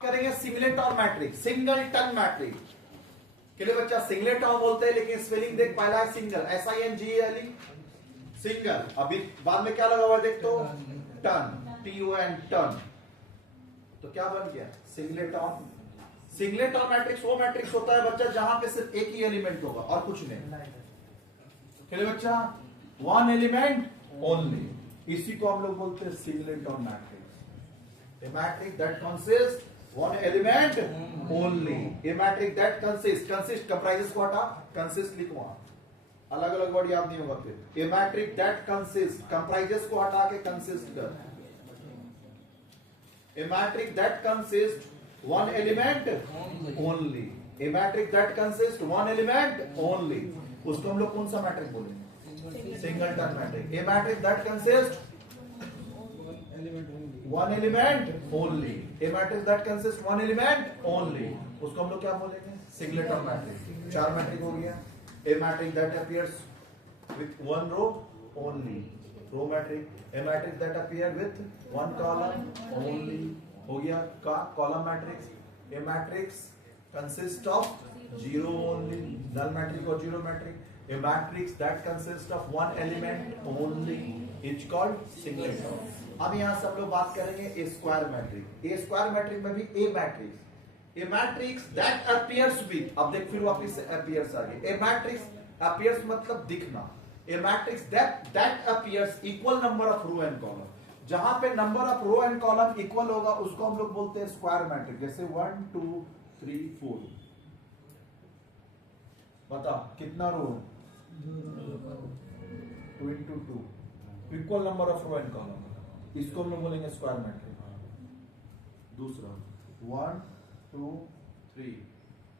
करेंगे singleton matrix, singleton matrix के लिए बच्चा सिंगलेटन बोलते हैं, लेकिन स्पेलिंग देख, पहला है सिंगल, SINGLE सिंगल, अभी बाद में क्या लगा हुआ देख तो टन, TON टन, तो क्या बन गया सिंगलेटन। सिंगलेटन मैट्रिक्स वो मैट्रिक्स होता है बच्चा जहां पे सिर्फ एक ही एलिमेंट होगा और कुछ नहीं, के लिए बच्चा वन एलिमेंट ओनली, इसी को हम लोग बोलते हैं singleton matrix. A matrix that consist one element only, a matrix that consist comprises को हटा, consist लिखो वहां, अलग अलग वर्ड याद नहीं होगा फिर। a matrix that consist comprises को हटा के consist कर, a matrix that consists one element only, a matrix that consists one element only, उसको हम लोग कौन सा मैट्रिक्स बोलेंगे, singleton matrix. a matrix that consists one element only, a matrix that consists one element only, उसको हम लोग क्या बोलेंगे, सिंगलेटन मैट्रिक्स। चार मैट्रिक्स हो गया। a matrix that appears with one row only, row matrix. a matrix that appears with one column only, हो गया का column matrix. a matrix consists of zero only, null matrix और zero matrix. a matrix that consists of one element only is called singleton। अब यहां से हम लोग बात करेंगे a square matrix. A square matrix में भी a matrix, a matrix that appears with, अब देख फिर वापस से अपीयर्स आ गई। ए मैट्रिक्स अपीयर्स मतलब दिखना, a matrix that appears equal number of row and column, जहां पे number of row and column equal होगा उसको हम लोग बोलते हैं स्क्वायर मैट्रिक्स। जैसे 1 2 3 4, बता कितना row, 2 into 2, equal number of row and column, इसको हम लोग बोलेंगे स्क्वायर मैट्रिक्स। दूसरा 1 2 3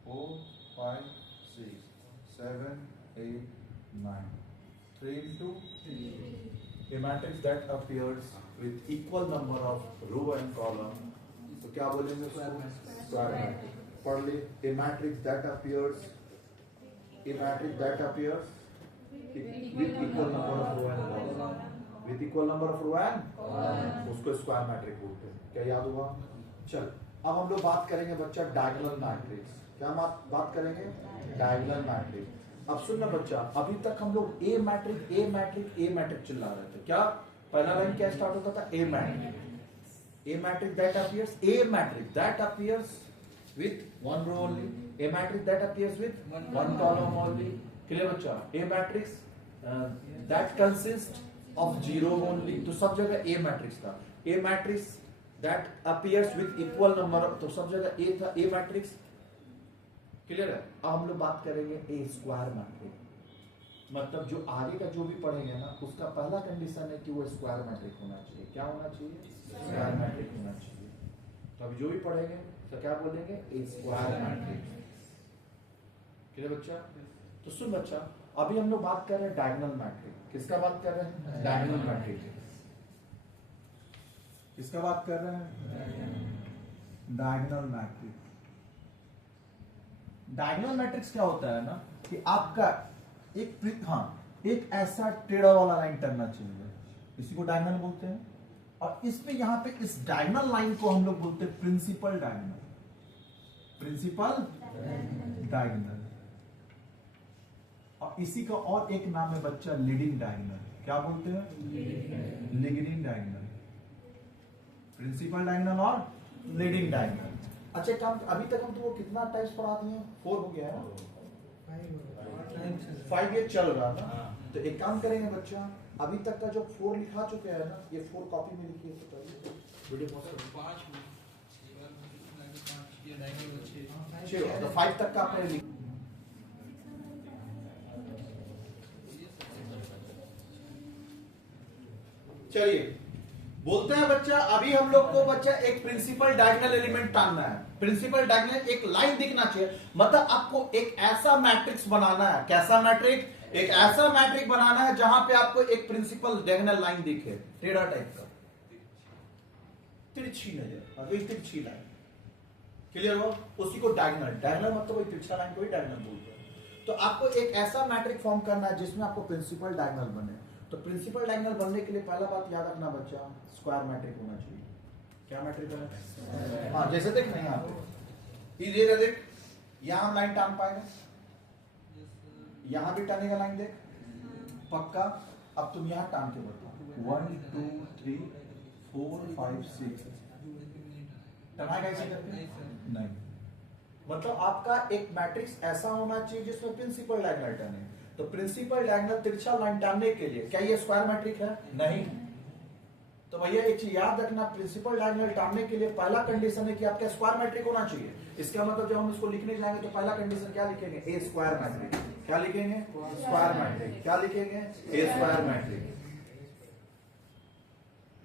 4 5 6 7 8 9, 3 into 3, a matrix that appears with equal number of row and column, तो क्या बोलेंगे स्क्वायर मैट्रिक्स। पढ़ ले, a matrix that appears with equal number of row and column, with equal number of row and उसको square matrix बोलते हैं। क्या याद हुआ? चल अब हम लोग बात करेंगे बच्चा डायगोनल मैट्रिक्स। क्या बात करेंगे? Diagonal matrix. अब सुनना बच्चा, अभी तक हम लोग a matrix a matrix a matrix चिल्ला रहे थे। क्या पहला लाइन क्या स्टार्ट होता था? A matrix, a matrix that appears, a matrix that appears with one row only, a matrix that appears with one column only, clear बच्चा? a matrix that consists of zero only, तो सब जगह a matrix था। a matrix that appears with equal number of, तो सब जगह a था, a matrix, clear है? अब हम लोग बात करेंगे a स्क्वायर मैट्रिक्स, मतलब जो आगे का जो भी पढ़ेंगे ना उसका पहला कंडीशन है कि वो स्क्वायर मैट्रिक्स होना चाहिए। क्या होना चाहिए? स्क्वायर मैट्रिक्स होना चाहिए। तो अभी जो भी पढ़ेंगे तो क्या बोलेंगे? ए स्क्वायर मैट्रिक्स, क्लियर बच्चा? तो सुन बच्चा, अभी हम लोग बात कर रहे हैं डायगोनल मैट्रिक्स। किसका बात कर रहे हैं? Diagonal matrix. किसका बात कर रहे हैं? Diagonal matrix. डायगोनल मैट्रिक्स क्या होता है ना कि आपका एक ऐसा टेढ़ा वाला लाइन टनना चाहिए, इसी को डायगोनल बोलते हैं। और इसमें यहां पे इस डायगोनल लाइन को हम लोग बोलते हैं प्रिंसिपल डायगोनल, प्रिंसिपल डायगोनल। और इसी का और एक नाम है बच्चा लीडिंग डायगोनल। क्या बोलते हैं? लीडिंग डायगोनल, प्रिंसिपल डायगोनल और लीडिंग डायगोनल। अच्छा काम, अभी तक हम तो कितना टाइप्स पढ़ा दिए? 4 हो गया है ना, 5 ये चल रहा था। तो एक काम करेंगे बच्चा, अभी तक का जो 4 लिखा चुके हैं ना, ये 4 कॉपी में लिखिए तो वीडियो 5 तक का आपने लिखा। चलिए बोलते हैं बच्चा, अभी हम लोग को बच्चा एक प्रिंसिपल डायगोनल एलिमेंट टांगना है। प्रिंसिपल डायगोनल एक लाइन दिखना चाहिए, मतलब आपको एक ऐसा मैट्रिक्स बनाना है। कैसा मैट्रिक्स? एक ऐसा मैट्रिक्स बनाना है जहां पे आपको एक प्रिंसिपल डायगोनल लाइन दिखे, टेढ़ा टाइप का, तिरछी नजर, वही तिरछी लाइन, क्लियर हो? उसी को डायगोनल, डायगोनल मतलब वही तिरछा लाइन को ही डायगोनल बोलते हैं। तो आपको एक ऐसा मैट्रिक्स फॉर्म करना है जिसमें आपको प्रिंसिपल डायगोनल बने। तो प्रिंसिपल डायगोनल बनने के लिए पहला बात याद रखना बच्चा, स्क्वायर मैट्रिक्स होना चाहिए। क्या मैट्रिक है? हाँ जैसे देख नहीं यहाँ पे ये देख, यहाँ हम लाइन टान पाएगा, यहाँ भी टानेगा लाइन, देख पक्का। अब तुम यहाँ टान के बताओ 1 2 3 4 5 6 टनाएगा ऐसे करके? नहीं। मतलब आपका एक मैट्रिक्स ऐसा होना चाहिए जिसमें प्रिंसिपल डायगोनल टर्न है। तो प्रिंसिपल डायगोनल तिरछा लाइन टानने के लिए क्या ये स्क्वायर मैट्रिक है? नहीं। तो भैया एक चीज याद रखना, प्रिंसिपल डायगोनल टानने के लिए पहला कंडीशन है कि आपका स्क्वायर मैट्रिक होना चाहिए। इसका मतलब जब हम इसको लिखने जाएंगे तो पहला कंडीशन क्या लिखेंगे? A square matrix. क्या लिखेंगे? Square matrix. क्या लिखेंगे? A square matric.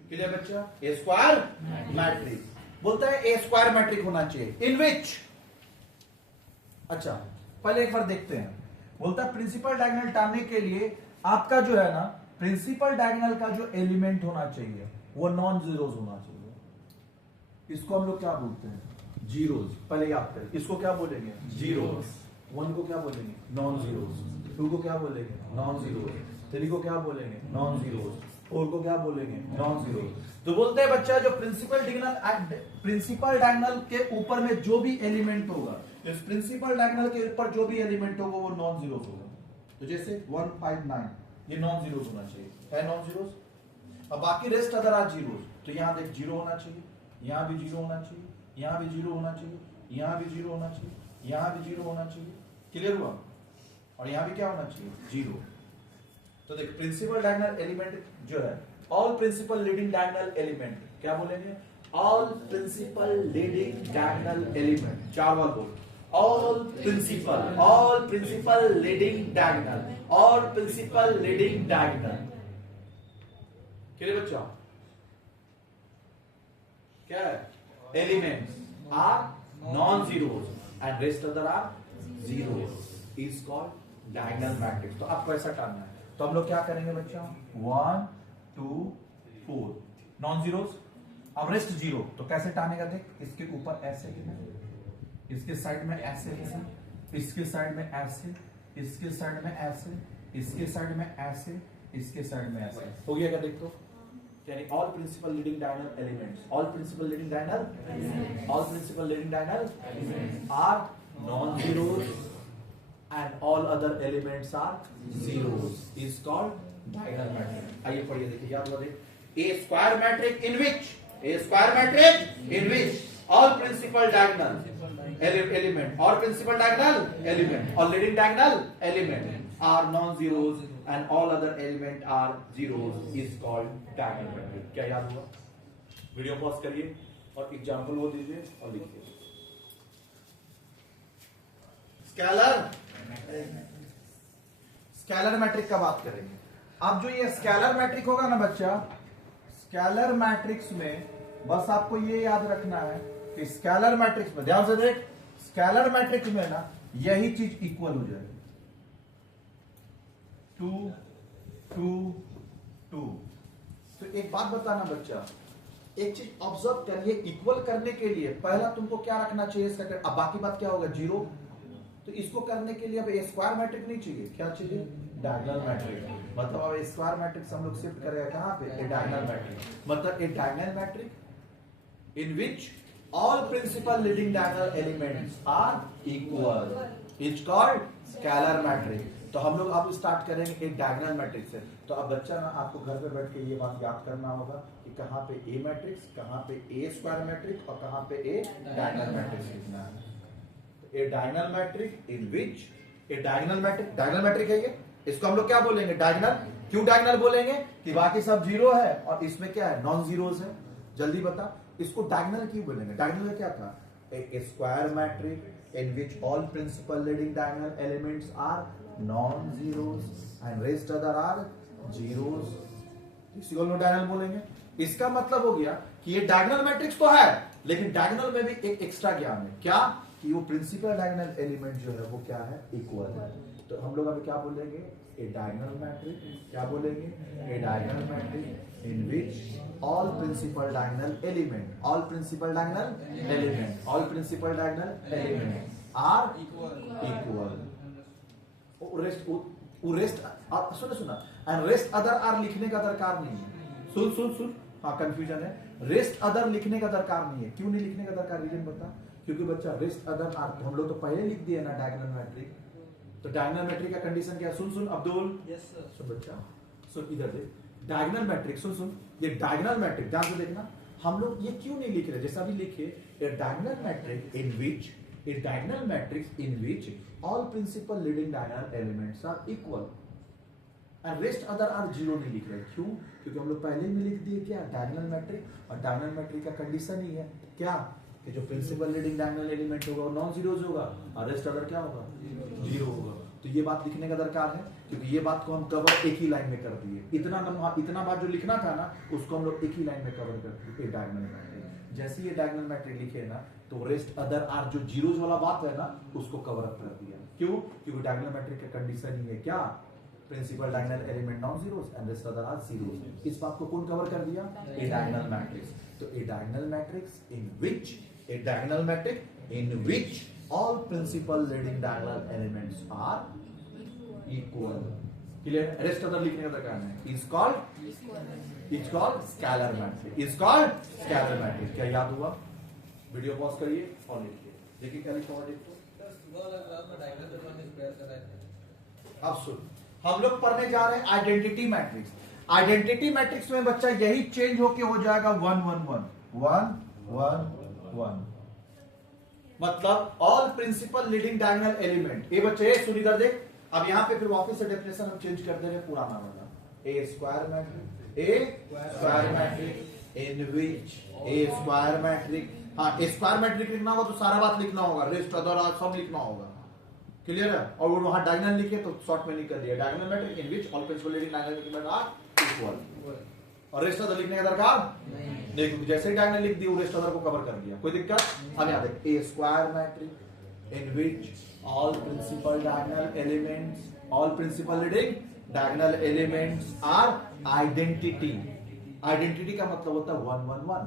क्लियर बच्चा? ए स्क्वायर मैट्रिक बोलता है, ए स्क्वायर मैट्रिक होना चाहिए इन विच, अच्छा पहले एक बार देखते हैं। बोलता है प्रिंसिपल डायगोनल टानने के लिए आपका जो है ना, प्रिंसिपल डायगोनल का जो एलिमेंट होना चाहिए वो नॉन जीरोज होना चाहिए। इसको हम लोग क्या बोलते हैं? जीरोज। पहले याद करें, इसको क्या बोलेंगे? जीरोज। 1 को क्या बोलेंगे? Non zeros. 2 को क्या बोलेंगे? Non zeros. 3 को क्या बोलेंगे? Non zeros. 4 को क्या बोलेंगे? Non zeros. तो बोलते हैं बच्चा जो प्रिंसिपल डायगोनल के ऊपर में जो भी एलिमेंट होगा, इस प्रिंसिपल डायगोनल के ऊपर जो भी एलिमेंट होगा वो नॉन जीरोज होगा। तो जैसे 1 5 9 ये नॉन जीरोज होना चाहिए, है नॉन जीरोज। अब बाकी रेस्ट अदर आर जीरोज, तो यहां देख 0 होना चाहिए, यहां भी 0 होना चाहिए, यहां भी 0 होना चाहिए, यहां भी 0 होना चाहिए, यहां भी 0 होना चाहिए। क्लियर हुआ? और यहां भी क्या होना चाहिए? 0। तो देख प्रिंसिपल डायगोनल एलिमेंट जो है, all principal leading diagonal element, क्या बोलेंगे? All principal leading diagonal element. 4 बार बोल, all principal leading diagonal, all principal leading diagonal. Clear बच्चा? क्या है? Elements are non zeros and rest other are zeros is called diagonal matrix. तो आपको ऐसा करना है, तो हम लोग क्या करेंगे बच्चा? 1 2 4 नॉन जीरोज। अब रेस्ट 0, तो कैसे टानेगा? देख इसके ऊपर ऐसे लिखना, इसके साइड में ऐसे लिखना, इसके साइड में ऐसे, इसके साइड में ऐसे, इसके साइड में ऐसे, इसके साइड में ऐसे। हो गया क्या? देख तो, यानी all principal leading diagonal elements, all principal leading diagonal, all principal leading diagonal are non zeros and all other elements are zeros is called diagonal matrix. आइए पढ़िए, देखिए याद हुआ? देख a square matrix in which, a square matrix in which all principal diagonal element or principal diagonal element or leading diagonal element are non-zeros and all other element are zeros is called diagonal matrix। क्या याद हुआ? Video pause करिए और example वो दीजिए और लिखिए। Scalar matric का बात करेंगे। अब जो ये स्केलर मैट्रिक होगा ना बच्चा, स्केलर मैट्रिक्स में बस आपको ये याद रखना है कि स्केलर मैट्रिक्स में, ध्यान से देख, स्केलर मैट्रिक्स में ना यही चीज इक्वल हो जाएगी, 2 2 2। तो एक बात बताना बच्चा, एक चीज ऑब्जर्व करिए, इक्वल करने के लिए पहला तुमको क्या रखना चाहिए इसका, अब बाकी बात क्या होगा? 0। तो इसको करने के लिए अब ए स्क्वायर मैट्रिक नहीं चाहिए, क्या चाहिए? Diagonal matrix. मतलब अब स्क्वायर मैट्रिक्स हम लोग शिफ्ट करेगा कहां पे? A diagonal matrix. मतलब a diagonal matrix in which all principal leading diagonal elements are equal is called scalar matrix। तो हम लोग अब स्टार्ट करेंगे एक डायगोनल मैट्रिक्स से। तो अब बच्चा ना आपको घर पे बैठ के ये बात याद करना होगा कि कहां पे ए मैट्रिक्स, कहां पे ए स्क्वायर मैट्रिक्स और कहां पे ए डायगोनल मैट्रिक्स लिखना है। तो a diagonal matrix in which, A diagonal matric, diagonal matric है ये, इसको हम लोग क्या बोलेंगे? डायगोनल। क्यों डायगोनल बोलेंगे? कि बाकी सब 0 है और इसमें क्या है? नॉन जीरोज है। जल्दी बता, इसको डायगोनल क्यों बोलेंगे? डायगोनल में क्या था? A square matrix in which all principal leading diagonal elements are non zeros and rest other are zeros, इसी को हम डायगोनल बोलेंगे। इसका मतलब हो गया कि ये डायगोनल मैट्रिक्स तो है, लेकिन डायगोनल में भी एक एक्स्ट्रा ज्ञान है, क्या? कि वो प्रिंसिपल डायगोनल एलिमेंट जो है वो क्या है? इक्वल है। तो हम लोग अभी क्या बोलेंगे? A diagonal matrix. क्या बोलेंगे? A diagonal matrix in which all principal diagonal element, all principal diagonal element, all principal diagonal element are equal. सुना एंड रेस्ट अदर आर लिखने का दरकार नहीं है। सुन, हाँ कंफ्यूजन है। रेस्ट अदर लिखने का दरकार नहीं है। क्यों नहीं लिखने का दरकार, रीजन बता। क्योंकि बच्चा रेस्ट अदर आर हम लोग तो पहले लिख दिए ना डायगोनल मैट्रिक। तो डायगोनल मैट्रिक का कंडीशन क्या है? सुन अब्दुल, यस सर। सुन बच्चा, सुन इधर देख, डायगोनल मैट्रिक सुन ये डायगोनल मैट्रिक ध्यान से देखना। हम लोग ये क्यों नहीं लिख रहे, जैसा भी लिखे diagonal matrix in which diagonal matrix in which all principal leading diagonal elements are equal and rest other are zero नहीं लिख रहे। क्यों? क्योंकि हम लोग पहले में लिख दिए क्या, डायगोनल मैट्रिक, और डायगोनल मैट्रिक का कंडीशन ही है क्या कि जो प्रिंसिपल लीडिंग डायगोनल एलिमेंट होगा वो नॉन जीरोज होगा और रेस्ट अदर क्या होगा, जीरो होगा। तो ये बात लिखने का दरकार है, क्योंकि ये बात को हम कवर एक ही लाइन में कर दिए। इतना बात जो लिखना था ना उसको हम लोग एक ही लाइन में कवर कर दिए। डायगोनल मैट्रिक जैसे ये डायगोनल मैट्रिक लिखे ना तो रेस्ट अदर आर जो जीरोज वाला बात है ना उसको कवर अप कर दिया। क्यों? क्योंकि डायगोनल मैट्रिक का कंडीशन ही है क्या, principal diagonal element non zeros and rest other are zeros. इस बात को कौन कवर कर दिया? A diagonal matrix. तो a diagonal matrix in which a diagonal matrix in which all principal leading diagonal elements are equal. Clear? Rest other लिखने का दरकार नहीं। Is called scalar matrix. Is called scalar matrix. क्या याद हुआ? Video pause करिए और लिखिए। देखिए क्या लिखा हुआ देखो। अब सुन, हम लोग पढ़ने जा रहे हैं आइडेंटिटी मैट्रिक्स। आइडेंटिटी मैट्रिक्स में बच्चा यही चेंज होके हो जाएगा 1 1 1 1 1 1, मतलब all principal leading diagonal element. ये बच्चे सुन इधर देख, अब यहाँ पे फिर वापस से डेफिनेशन हम चेंज कर दे रहे हैं पुराना वाला। ए square matrix in which a square matric, हाँ स्क्वायर मैट्रिक लिखना होगा तो सारा बात लिखना होगा, रेस्ट अदर सब लिखना होगा। क्लियर है? और वहां डायगोनल लिखे तो शॉर्ट में लिख दिया, diagonal matrix in which all principal leading diagonal element are equal. और रेस्ट अदर लिखने का दरकार नहीं, क्योंकि जैसे ही डायगोनल लिख दिया रेस्ट अदर को कवर कर दिया, कोई दिक्कत? अब याद है a square matrix in which all principal diagonal leading diagonal elements are identity. Identity का मतलब होता है 1 1 1,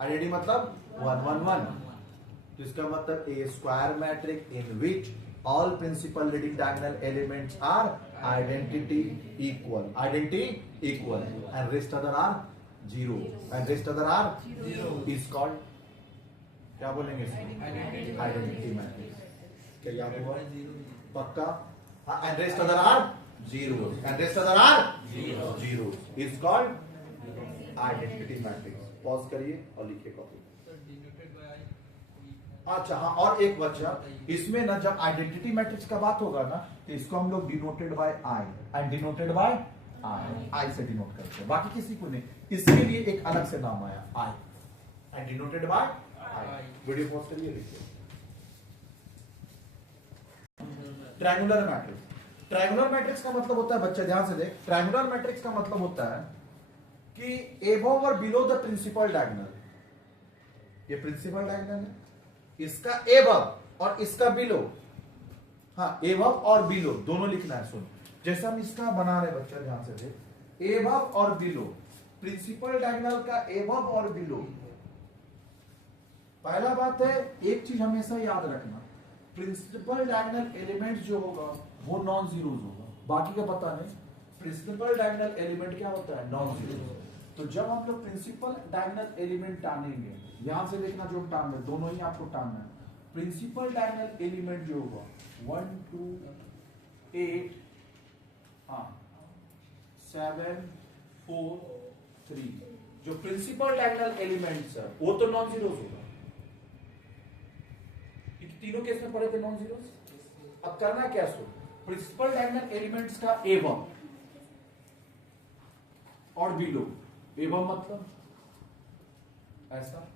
आइडेंटिटी मतलब 1 1 1। तो इसका मतलब ए square matrix in which all principal leading diagonal elements are identity equal and rest other are zero is called क्या बोलेंगे इसको? Identity matrix. क्या याद हुआ? पक्का? and rest other are zero is called identity matrix. Pause करिए और लिखिए कॉपी। अच्छा हाँ, और एक बच्चा इसमें ना जब आइडेंटिटी मैट्रिक्स का बात होगा ना तो इसको हम लोग denoted by I and denoted by I से डिनोट करते हैं, बाकी किसी को नहीं। इसके लिए एक अलग से नाम आया I and denoted by I. Video pause करिए लिखिए। Triangular matrix. ट्रायंगुलर मैट्रिक्स का मतलब होता है बच्चा ध्यान से देख, ट्रायंगुलर मैट्रिक्स का मतलब होता है कि एबव और बिलो द प्रिंसिपल डायगोनल, ये प्रिंसिपल डायगोनल है, इसका एबव और इसका बिलो, हाँ एबव और बिलो दोनों लिखना है। सुन जैसा हम इसका बना रहे बच्चा ध्यान से देख, एबव और बिलो, प्रिंसिपल डायगोनल का एबव और बिलो। पहला बात है एक चीज हमेशा याद रखना, प्रिंसिपल डायगोनल एलिमेंट जो होगा वो नॉन जीरोज होगा, बाकी का पता नहीं। प्रिंसिपल डायगोनल एलिमेंट क्या होता है? Non zero. तो जब हम लोग प्रिंसिपल डायगोनल एलिमेंट टानेंगे, यहां से देखना जो टान है दोनों ही आपको टानना है। प्रिंसिपल डायगोनल एलिमेंट जो होगा 1 2 8 हाँ 7 4 3, जो प्रिंसिपल डायगोनल एलिमेंट्स है वो तो नॉन जीरोज होगा। तीनों केस में पढ़े थे नॉन जीरोज। अब करना क्या सो, प्रिंसिपल डायगोनल एलिमेंट्स का एबव और बिलो, एबव मतलब ऐसा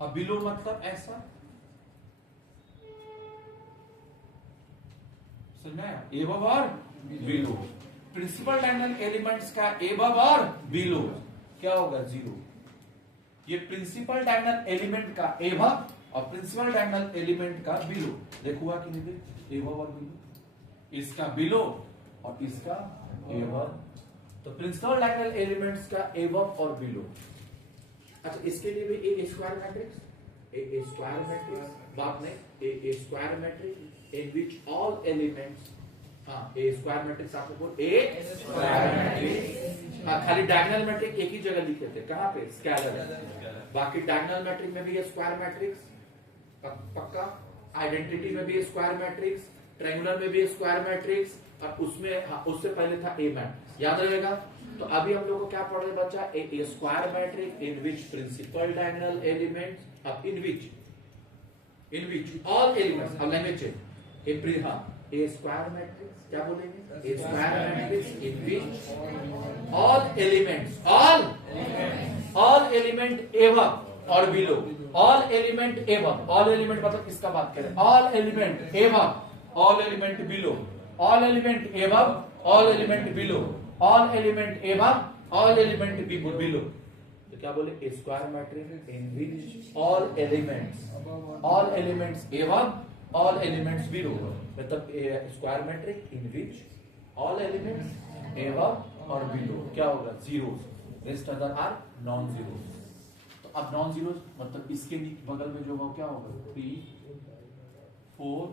और बिलो मतलब ऐसा, समझा? एबव और बिलो, प्रिंसिपल डायगोनल एलिमेंट्स का एबव और बिलो क्या होगा? जीरो। ये प्रिंसिपल डायगोनल एलिमेंट का एबव और प्रिंसिपल डायगोनल एलिमेंट का बिलो, देखुआ कि नहीं? एबव और बिलो, इसका बिलो और इसका एबव। तो प्रिंसिपल डायगोनल एलिमेंट्स का एबव और बिलो। अच्छा इसके लिए भी a square matrix, a square matrix बात नहीं, a square matrix in which all elements हाँ ए स्क्वायर मैट्रिक्स आपको बोल ए स्क्वायर मैट्रिक्स। हाँ खाली डायगोनल मैट्रिक्स एक ही जगह लिखे थे, कहाँ पे स्केलर। बाकी डायगोनल मैट्रिक्स में भी ये स्क्वायर मैट्रिक्स पक्का, आइडेंटिटी में भी स्क्वायर मैट्रिक्स, ट्रायंगुलर में भी स्क्वायर मैट्रिक्स, और उसमें हाँ, उससे पहले था ए मैट्रिक्स, याद रहेगा। तो अभी हम लोग को क्या पढ़ रहे बच्चा, a square matrix in which principal diagonal elements अब इन विच ऑल एलिमेंट्स, अब लैंग्वेज चेंज, हाँ ए स्क्वायर मैट्रिक्स क्या बोलेंगे, a square matrix in which all element above और below, all element above, all element मतलब किसका बात करें, all element above all element below, all element above all element below, all element above all element below. तो क्या बोले, a square matrix in which all elements एवं all elements below, मतलब square matrix in which all elements एवं और below क्या होगा, zeros, rest other are non zeros. तो अब नॉन जीरोस मतलब इसके बगल में जो होगा क्या होगा, 3 4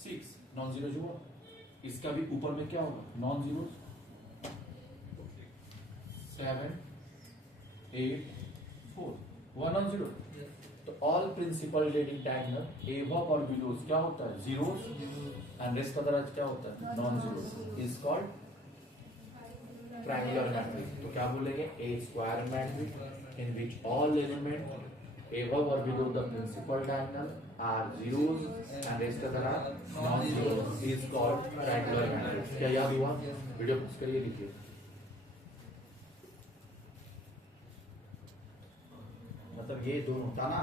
6 नॉन जीरो जो होगा, इसका भी ऊपर में क्या होगा, नॉन जीरोस, 7 8 4 हुआ नॉन जीरो। तो all principal leading diagonal above और बिलो क्या होता है, जीरोस, एंड रेस्ट अदर क्या होता है, non zeros, is called triangular matrix. तो क्या बोलेंगे, a square matrix in which all element above or below the principal diagonal are zeros and rest of them are non-zeros is called triangular matrix। क्या याद हुआ, video pause करिए लिखिए। मतलब ये दोनों था ना,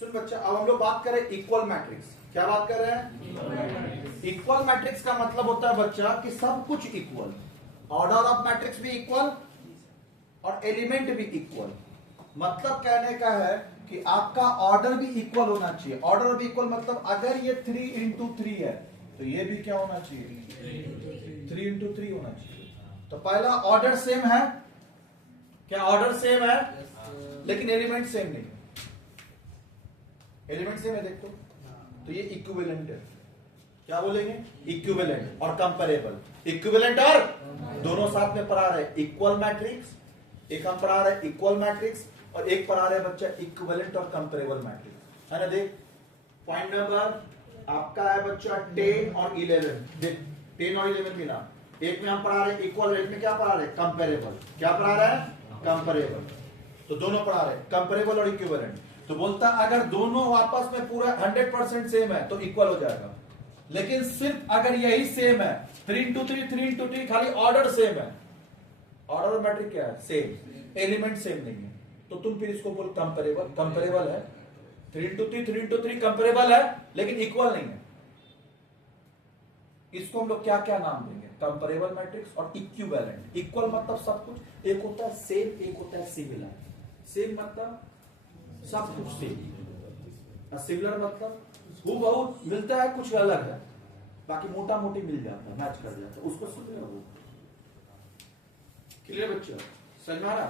सुन बच्चा, अब हम लोग बात करें इक्वल मैट्रिक्स। क्या बात कर रहे हैं, इक्वल मैट्रिक्स का मतलब होता है बच्चा कि सब कुछ इक्वल, ऑर्डर ऑफ मैट्रिक्स भी इक्वल और एलिमेंट भी इक्वल। मतलब कहने का है कि आपका ऑर्डर भी इक्वल होना चाहिए। ऑर्डर भी इक्वल मतलब अगर ये 3 into 3 है तो ये भी क्या होना चाहिए, 3 into 3 होना चाहिए। तो पहला ऑर्डर सेम है, क्या ऑर्डर सेम है, लेकिन एलिमेंट सेम नहीं है। एलिमेंट सेम है देखो, तो ये इक्विवेलेंट है। क्या बोलेंगे, इक्विवेलेंट और कंपेरेबल। इक्विवेलेंट और दोनों साथ में पढ़ा रहे इक्वल मैट्रिक्स, एक हम पढ़ा रहे इक्वल मैट्रिक्स और एक पढ़ा रहे बच्चा इक्विवेलेंट और कंपेरेबल मैट्रिक्स, है ना। देख पॉइंट नंबर आपका है बच्चा 10 और 11। देख 10 और 11 भी ना, एक में हम पढ़ा रहे इक्वल, एक में क्या पढ़ा रहे, कंपेरेबल। क्या पढ़ा रहे हैं, कंपेरेबल। तो दोनों पढ़ा रहे कंपेरेबल और इक्विवेलेंट। तो बोलता अगर दोनों आपस में पूरा 100% सेम है तो इक्वल हो जाएगा, लेकिन सिर्फ अगर यही सेम है 3 into 3 3 into 3 खाली ऑर्डर सेम है, ऑर्डर मैट्रिक क्या है, सेम, एलिमेंट सेम नहीं है, तो तुम फिर इसको बोल कंपेरेबल। कंपेरेबल है 3 into 3 3 into 3 कंपेरेबल है, लेकिन इक्वल नहीं है। इसको हम लोग क्या क्या नाम देंगे, कंपेरेबल मैट्रिक्स और इक्विवेलेंट। इक्वल मतलब सब कुछ एक होता है सेम, एक होता है सिमिलर। सेम मतलब सब कुछ सेम, सिमिलर मतलब हूबहू मिलता है, कुछ अलग है, बाकी मोटा मोटी मिल जाता है, मैच कर जाता है, उसको सिमिलर हो। क्लियर बच्चा, समझ में आ रहा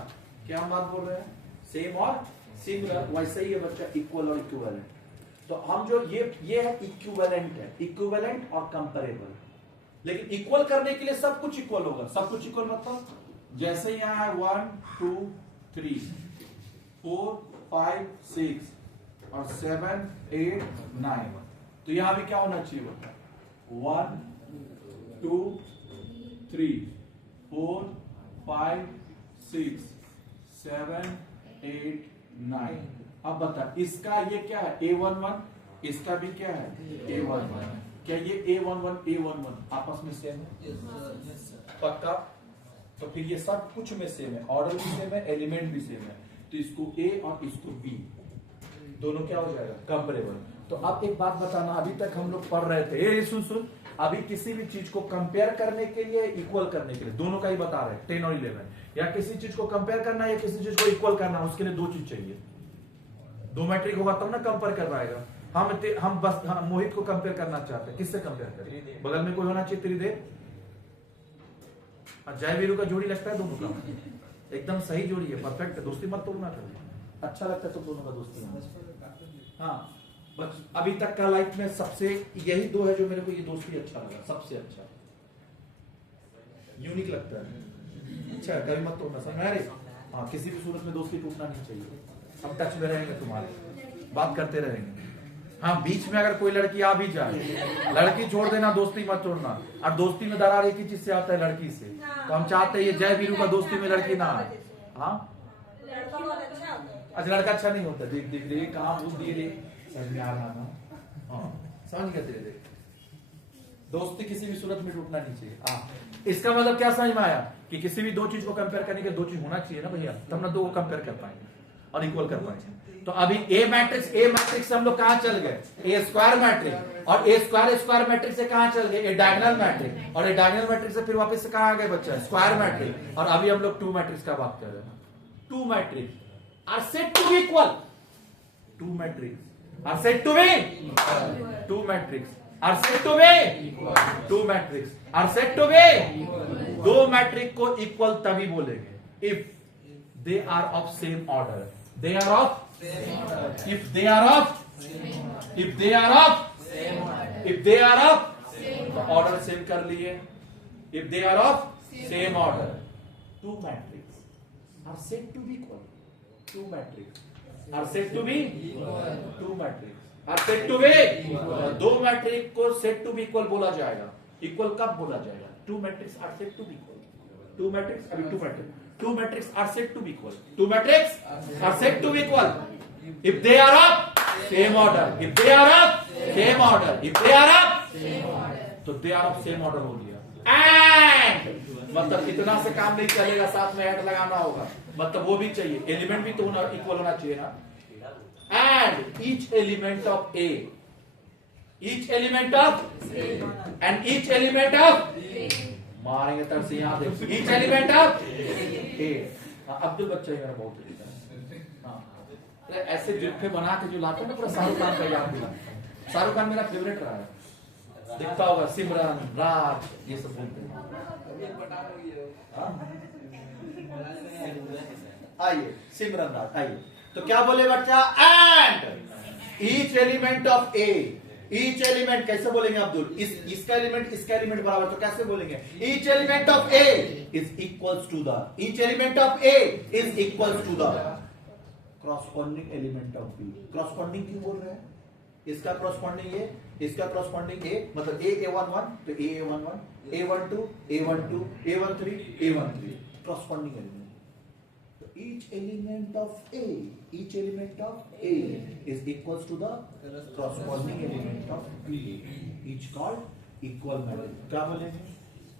क्या हम बात बोल रहे हैं, सेम और सिमिलर। वैसे ही है बच्चा इक्वल और इक्विवेलेंट। तो हम जो ये है इक्विवेलेंट है, इक्विवेलेंट और कंपेरेबल। लेकिन इक्वल करने के लिए सब कुछ इक्वल होगा। सब कुछ इक्वल मतलब जैसे यहां है 1 2 3 4 5 6 और 7 8 9, तो यहां भी क्या होना चाहिए बता, 1 2 3 4 5 6 7 8 9। अब बता इसका ये क्या है, A11, इसका भी क्या है A11। क्या ये A11 A11 आपस में सेम है, पक्का। तो फिर ये सब कुछ में सेम है, ऑर्डर भी सेम है, एलिमेंट भी सेम है। तो इसको A और इसको B दोनों क्या हो जाएगा, कंपेरेबल। तो अब एक बात बताना, अभी तक हम लोग पढ़ रहे थे, ये सुन अभी किसी भी चीज को कंपेयर करने के लिए, इक्वल करने के लिए, दोनों का ही बता रहे हैं 10 और 11, या किसी चीज को कंपेयर करना है या किसी चीज को इक्वल करना, उसके लिए दो चीज चाहिए, दो मैट्रिक होगा तब ना कंपेयर कर पाएगा। हम बस मोहित को कंपेयर करना चाहते हैं, किससे कंपेयर करें, बगल में कोई होना चाहिए त्रिदेव। जय वीरू का जोड़ी लगता है दोनों का, एकदम सही जोड़ी है, परफेक्ट है, दोस्ती मत तोड़ना कभी, अच्छा लगता है तो दोनों का दोस्ती। हाँ बस अभी तक का लाइफ में सबसे यही दो है जो मेरे को ये दोस्ती अच्छा लगा, सबसे अच्छा यूनिक लगता है। अच्छा कभी मत तोड़ना, समझ में आ रही? हाँ, किसी भी सूरत में दोस्ती टूटना नहीं चाहिए। हम टच में रहेंगे, तुम्हारे बात करते रहेंगे। हाँ, बीच में अगर कोई लड़की आ भी जाए, लड़की छोड़ देना, दोस्ती मत तोड़ना। और दोस्ती में दरार एक ही चीज से आता है, लड़की से। तो हम चाहते हैं ये जय वीरू का दोस्ती में लड़की ना आए। हाँ, अच्छा लड़का अच्छा नहीं होता। देख देख देख कहाँ पूछ दिए रे, समझ में आ रहा ना? हाँ, समझ गए तेरे। दोस्ती किसी भी सूरत में टूटना नहीं चाहिए। हाँ, इसका मतलब क्या समझ में आया कि किसी भी दो चीज को कंपेयर करने के दो चीज होना चाहिए ना भैया, तब ना दो को कंपेयर कर पाएंगे और इक्वल कर पाएंगे। तो अभी ए मैट्रिक्स से हम लोग कहां चल गए? ए स्क्वायर मैट्रिक्स। और ए स्क्वायर मैट्रिक्स से कहां चल गए? ए डायगोनल मैट्रिक्स। और ए डायगोनल मैट्रिक्स से फिर वापस से कहां आ गए बच्चा? Square matrix. और अभी हम लोग टू मैट्रिक्स का बात कर रहे हैं। Two matrix are said to be equal. Two matrix are said to be, two matrix are said to be, two matrix are said to be. दो मैट्रिक्स को इक्वल तभी बोलेंगे if they are of same order. They are of same order. If they are of same order. If they are of same order. If they are of same order. Order same कर लिए. If they are of same order. Two matrices are said to be equal. Two matrices are said to be equal. Two matrices are said to be equal. दो मैट्रिक्स को said to be equal बोला जाएगा। Equal कब बोला जाएगा? Two matrices are said to be equal. Two matrices अभी two matrices. Two matrices are said to be equal. Two matrices are said to be equal. If they are of same order. If they are of same order. If they are of same order. तो they are of same order हो गया। And मतलब इतना से काम नहीं चलेगा, साथ में ऐड लगाना होगा। मतलब वो भी चाहिए, एलिमेंट भी तो इक्वल होना चाहिए ना। And each element of A, each element of and each element of मारेंगे तब से यहाँ देखो। Each element of A। Abdul बच्चा ही मेरा बहुत तरीका है। हाँ, ऐसे जुल्फे बना के जो लाते हैं ना, पूरा शाहरुख खान का याद दिला। शाहरुख खान मेरा फेवरेट रहा है। दिखता होगा सिमरन, राज, ये सब बोलते हैं। आइए सिमरन, राज आइए। तो क्या बोले बच्चा? And each element of A. Each element कैसे बोलेंगे अब्दुल? इसका एलिमेंट बराबर, तो कैसे बोलेंगे? Each element of A is equals to the, each element of A is equals to the corresponding element of B. Corresponding क्यों बोल रहे हैं? इसका क्रॉसपोंडिंग ए, इसका क्रॉसपोंडिंग ए, मतलब A11 तो A11, A12, A12, A13, A13 corresponding element. Each element of A, each element of A is equals to the corresponding element of B. Each called equal matrix. क्या बोलेंगे?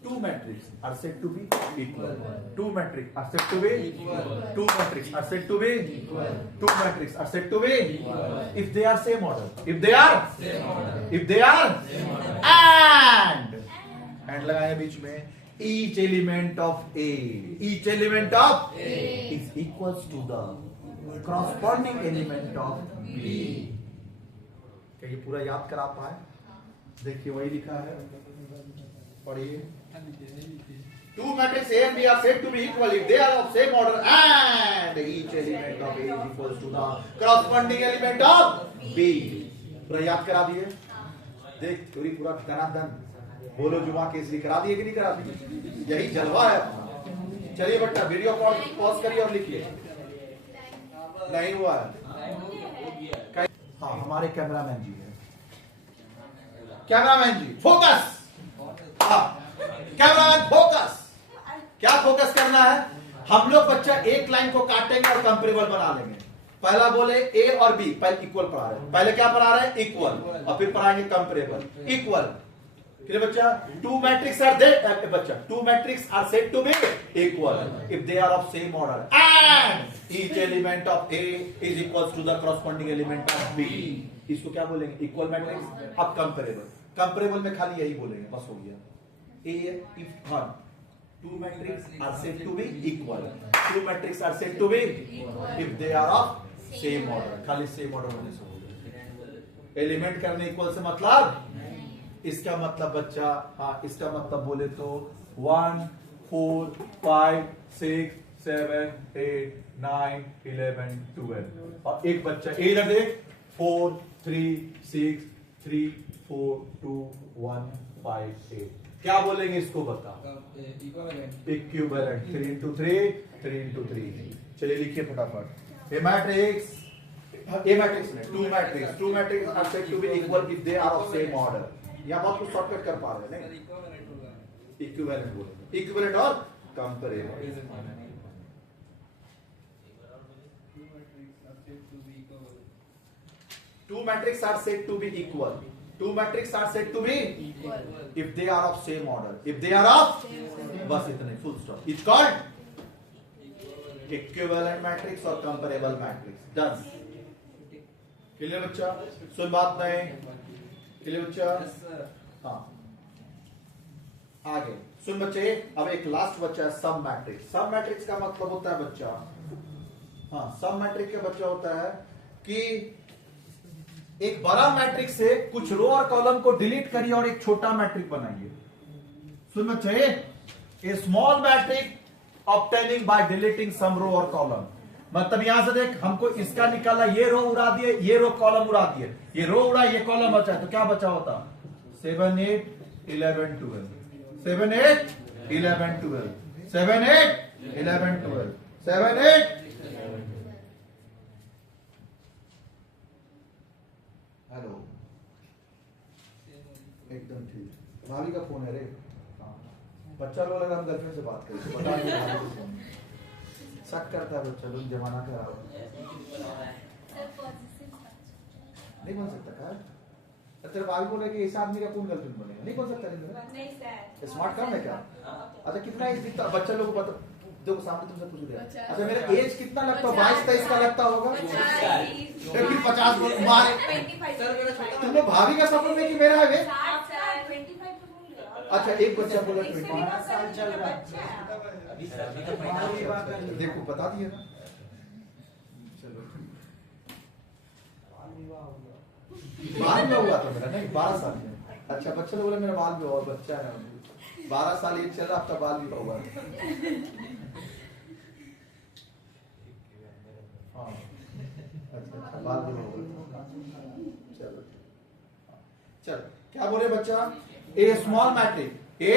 Two matrices are said to be equal. Two matrices are said to be equal. Two matrices are said to be equal. Two matrices are said to be equal. If they are same order. If they are same order. If they are same order. And लगाए बीच में। Each element of A, each element of A is equals to the corresponding element of B. क्या ये पूरा याद करा पाए? देखिए वही लिखा है, पढ़िए। Two matrices A and B are said to be equal if they are of same order and each element of A is equals to the corresponding element of B. पूरा याद करा दिए। देख थोड़ी पूरा धनाधन बोलो जुमा केसरी करा दिए कि नहीं करा दिए? यही जलवा है अपना। चलिए बेटा वीडियो कॉल पॉज करिए और लिखिए। नहीं हुआ है? हाँ, हमारे कैमरामैन जी है। कैमरामैन जी फोकस। हाँ, कैमरामैन फोकस। क्या फोकस करना है? हम लोग बच्चा एक लाइन को काटेंगे और कंपेरेबल बना लेंगे। पहला बोले ए और बी, पहले इक्वल पढ़ा रहे हैं। पहले क्या पढ़ा रहे हैं? इक्वल। और फिर पढ़ाएंगे कंपेरेबल। इक्वल फिर बच्चा टू मैट्रिक्स आर देयर, बच्चा two matrix are said to be equal if they are of same order and each element of A is equals to the corresponding element of B. इसको क्या बोलेंगे? Equal matrix. अब comparable, comparable में खाली यही बोलेंगे, बस हो गया। ए if one two matrix are said to be equal, two matrix are said to be if they are of same order. खाली सेम ऑर्डर होने से हो गया। एलिमेंट करने इक्वल से मतलब, इसका मतलब बच्चा, हाँ इसका मतलब बोले तो 1 4 5 6 7 8 9 11 12 और एक बच्चा इधर देख 4 3 6 3 4 2 1 5 8। क्या बोलेंगे इसको बता? इक्विवेलेंट। 3 into 3 3 into 3। चलिए लिखिए फटाफट। A matrix नहीं, two matrix are said to be equal if they are of same order। यहाँ बहुत कुछ शॉर्टकट कर पा रहे हैं नहीं? इक्विवेलेंट बोलेंगे, इक्विवेलेंट और comparable. Two matrices are said to be equal. Two matrices are said to be equal if they are of same order. If they are of बस इतने, full stop. It's called equivalent matrix और comparable matrix. Done. Clear बच्चा? सुन बात नहीं? Clear बच्चा? हाँ। आगे सुन बच्चे, अब एक लास्ट बच्चा है सब मैट्रिक्स। सब मैट्रिक्स का मतलब होता है बच्चा, हाँ, सब मैट्रिक्स का बच्चा होता है कि एक बड़ा मैट्रिक्स से कुछ रो और कॉलम को डिलीट करिए और एक छोटा मैट्रिक्स बनाइए। सुन बच्चे, a small matrix obtaining by deleting some row और कॉलम। मतलब यहां से देख, हमको इसका निकाला, ये रो उड़ा दिए, ये रो कॉलम उड़ा दिए, ये रो उड़ा, ये कॉलम बचा, तो क्या बचा होता? 7 8 11 12 7 8 11 12 7 8 11 12 7 8। हेलो, एकदम ठीक। भाभी का फोन है रे। बच्चा लोग लगा हम गर्लफ्रेंड से बात करें, बता नहीं, शक करता है बच्चा लोग, जमाना खराब नहीं बन सकता। क्या तेरे भाभी बोले कि ऐसा आदमी का कौन गर्लफ्रेंड बनेगा? नहीं बन सकता। नहीं सर, स्मार्ट काम है क्या? अच्छा, कितना एज दिखता बच्चा लोग को? पता देखो सामने तुमसे पूछ दिया। अच्छा, मेरा एज कितना लगता है? 22 23 का लगता होगा। फिर 50 तुमने भाभी का सपना नहीं कि मेरा है। अच्छा, एक बच्चा बोला 25 साल चल रहा है, देखो बता दिया ना। चलो, बाल में हुआ था मेरा, नहीं 12 साल में। अच्छा, बच्चा बोला मेरा बाल भी हुआ, बच्चा है 12 साल एज चल रहा, आपका बाल भी हुआ। हाँ, अच्छा, बाल भी हुआ। चलो चल, क्या बोले बच्चा? ए स्मॉल मैट्रिक्स, ए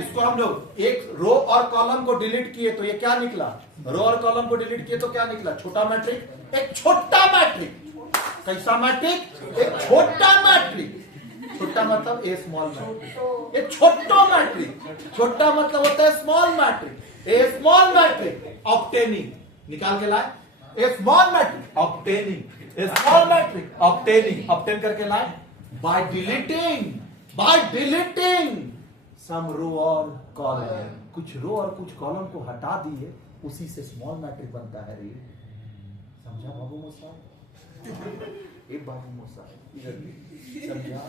इसको हम लोग एक रो और कॉलम को डिलीट किए तो ये क्या निकला? रो और कॉलम को डिलीट किए तो क्या निकला? छोटा मैट्रिक्स। एक छोटा मैट्रिक्स। कैसा मैट्रिक्स? एक छोटा मैट्रिक्स। छोटा मतलब ए स्मॉल मैट्रिक्स। एक छोटा मैट्रिक्स, छोटा मतलब होता है small matrix. A small matrix obtaining, निकाल के लाए। ए स्मॉल मैट्रिक्स ऑब्टेनिंग, ए स्मॉल मैट्रिक्स ऑब्टेनिंग, ऑब्टेन करके लाए बाय डिलीटिंग सम रो और कॉलम। कुछ रो और कुछ कॉलम को हटा दिए, उसी से स्मॉल मैट्रिक्स बनता है रे। समझा बाबू मोसा? ए बाबू मोसा, समझा?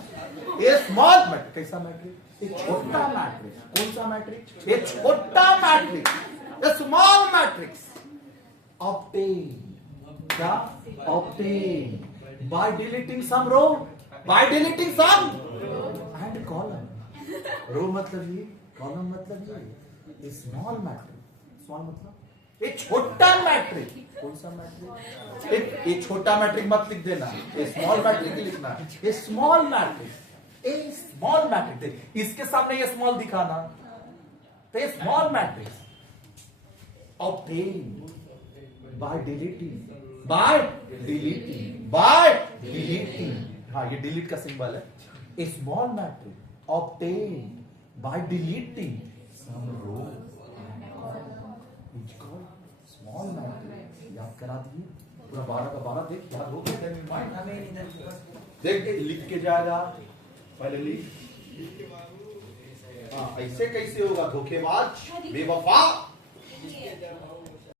ए स्मॉल मैट्रिक्स कैसा मैट्रिक्स? एक छोटा मैट्रिक्स। कौन सा मैट्रिक्स? एक छोटा matrix, a small matrix obtain. क्या? Obtain by deleting some row, by deleting some and column. Row मतलब ये, कॉलम मतलब ये। स्मॉल मैट्रिक्स, स्मॉल मतलब एक छोटा मैट्रिक्स। कौन सा मैट्रिक्स? एक छोटा मैट्रिक्स मत लिख देना, ये स्मॉल मैट्रिक्स लिखना है। ये small matrix, a small matrix, इसके सामने ये स्मॉल दिखाना, तो ये small matrix obtain by deleting, हाँ ये डिलीट का सिंबल है। A small matrix obtained by deleting some row which called small matrix। याद करा दिए पूरा 12 का 12, देख याद हो गया। देख लिख के जाएगा, पहले लिख। हाँ, ऐसे कैसे होगा? धोखेबाज, बेवफा।